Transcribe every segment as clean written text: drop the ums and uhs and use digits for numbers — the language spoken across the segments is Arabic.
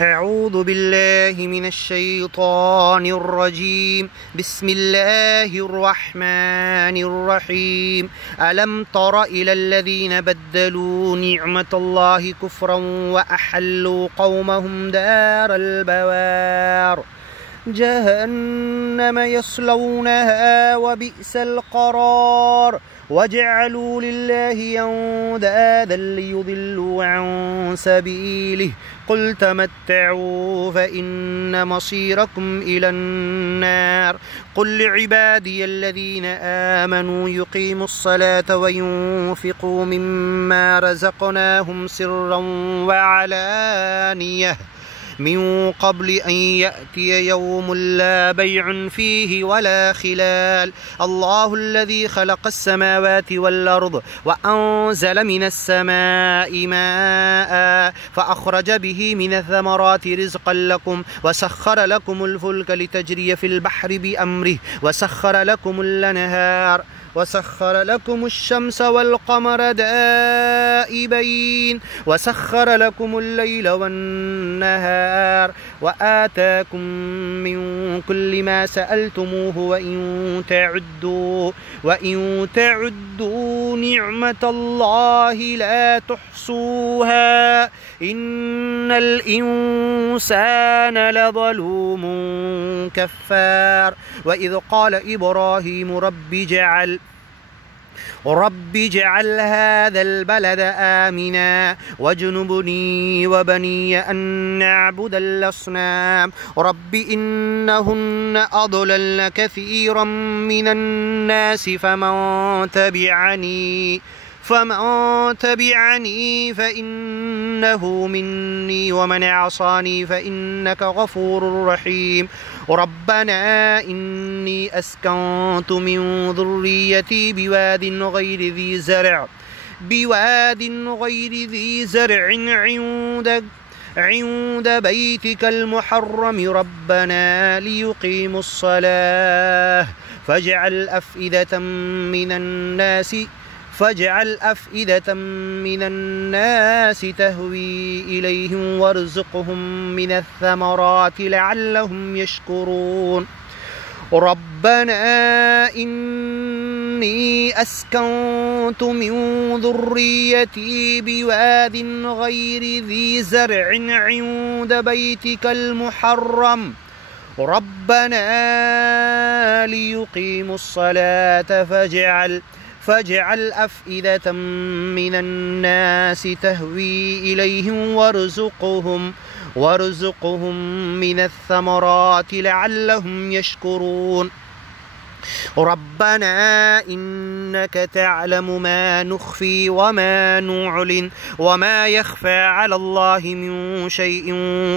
أعوذ بالله من الشيطان الرجيم. بسم الله الرحمن الرحيم. ألم تر إلى الذين بدلوا نعمة الله كفرا وأحلوا قومهم دار البوار جهنم يصلونها وبئس القرار وجعلوا لله أندادا ليضلوا عن سبيله قل تمتعوا فإن مصيركم إلى النار قل لعبادي الذين آمنوا يقيموا الصلاة وينفقوا مما رزقناهم سرا وعلانية من قبل أن يأتي يوم لا بيع فيه ولا خلال الله الذي خلق السماوات والأرض وأنزل من السماء ماء فأخرج به من الثمرات رزقا لكم وسخر لكم الفلك لتجري في البحر بأمره وسخر لكم الأنهار وسخر لكم الشمس والقمر دائبين وسخر لكم الليل والنهار وآتاكم من كل ما سألتموه وإن تعدوا نعمة الله لا تحصوها إن الإنسان لظلوم كفار وإذ قال إبراهيم رب اجعل هذا البلد آمنا واجنبني وبني أن نعبد الأصنام رب إنهن أضللن كثيرا من الناس فمن تبعني فإنه مني ومن عصاني فإنك غفور رحيم ربنا إني أسكنت من ذريتي بواد غير ذي زرع عند بيتك المحرم ربنا ليقيموا الصلاة فاجعل أفئدة من الناس تهوي إليهم وارزقهم من الثمرات لعلهم يشكرون ربنا إني أسكنت من ذريتي بواد غير ذي زرع عند بيتك المحرم ربنا ليقيموا الصلاة فاجعل أفئدة من الناس تهوي إليهم وارزقهم من الثمرات لعلهم يشكرون ربنا إنك تعلم ما نخفي وما نعلن وما يخفى على الله من شيء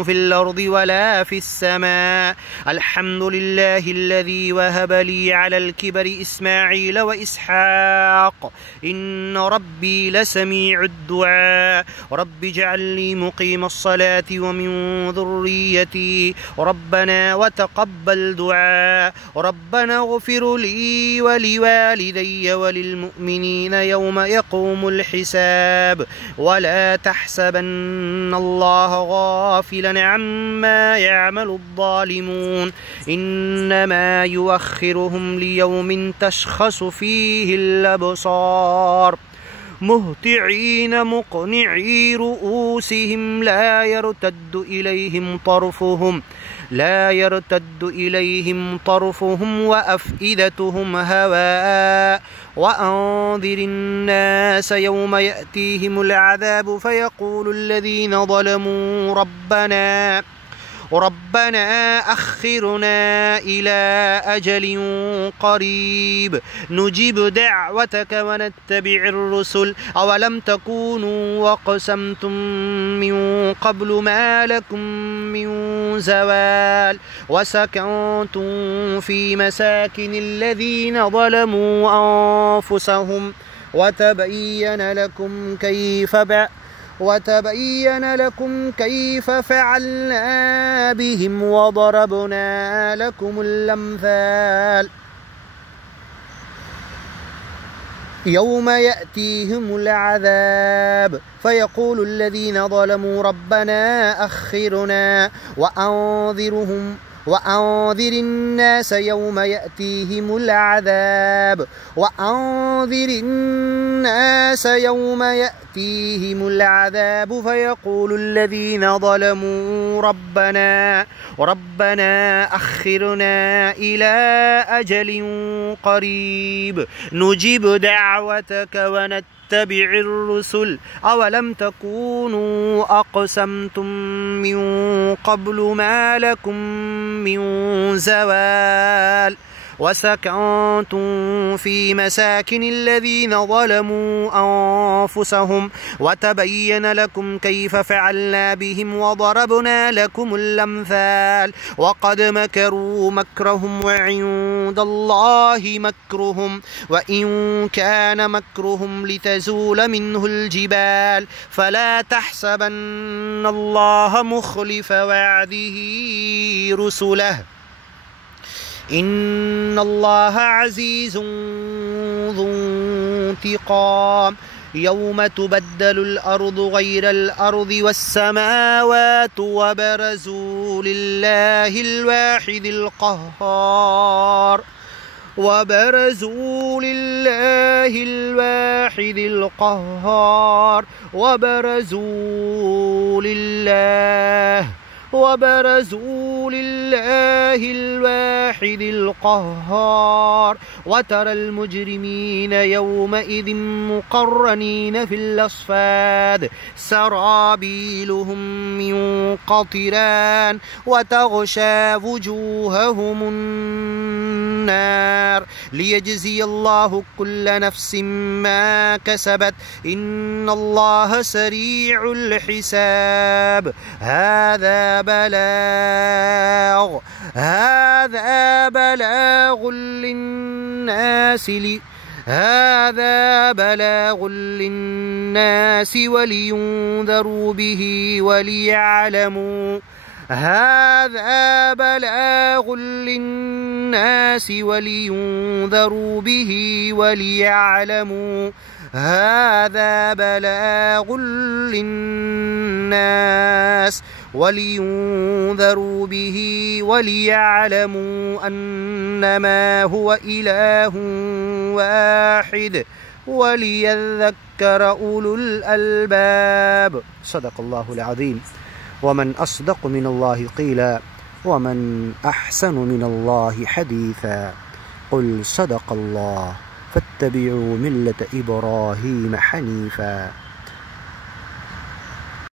في الأرض ولا في السماء الحمد لله الذي وهب لي على الكبر إسماعيل وإسحاق إن ربي لسميع الدعاء رب اجعل لي مقيم الصلاة ومن ذريتي ربنا وتقبل دعاء ربنا اغفر لي ولوالدي وللمؤمنين يوم يقوم الحساب ولا تحسبن الله غافلا عما يعمل الظالمون إنما يؤخرهم ليوم تشخص فيه الأبصار مهطعين مقنعي رؤوسهم لا يرتد إليهم طرفهم وأفئدتهم هواء وأنذر الناس يوم يأتيهم العذاب فيقول الذين ظلموا ربنا أخرنا إلى أجل قريب نجيب دعوتك ونتبع الرسل أولم تكونوا وقسمتم من قبل ما لكم من زوال وسكنتم في مساكن الذين ظلموا أنفسهم وتبين لكم كيف فعلنا بهم وضربنا لكم الأمثال يوم يأتيهم العذاب فيقول الذين ظلموا ربنا أخرنا وأنذر الناس يوم يأتيهم العذاب فيقول الذين ظلموا ربنا أخرنا إلى أجل قريب نجب دعوتك ونتبع الرسل أولم تكونوا أقسمتم من قبل ما لكم من زوال وسكنتم في مساكن الذين ظلموا أنفسهم وتبين لكم كيف فعلنا بهم وضربنا لكم الأمثال وقد مكروا مكرهم وعند الله مكرهم وإن كان مكرهم لتزول منه الجبال فلا تحسبن الله مخلف وعده رسله إن الله عزيز ذو انتقام يوم تبدل الأرض غير الأرض والسماوات وبرزوا لله الواحد القهار وترى المجرمين يومئذ مقرنين في الأصفاد سرابيلهم من قطران وتغشى وجوههم النار ليجزي الله كل نفس ما كسبت إن الله سريع الحساب هذا بلاغ للناس ولينذروا به وليعلموا أنما هو إله واحد وليذكر أولو الألباب صدق الله العظيم ومن أصدق من الله قيلا ومن أحسن من الله حديثا قل صدق الله فاتبعوا ملة إبراهيم حنيفا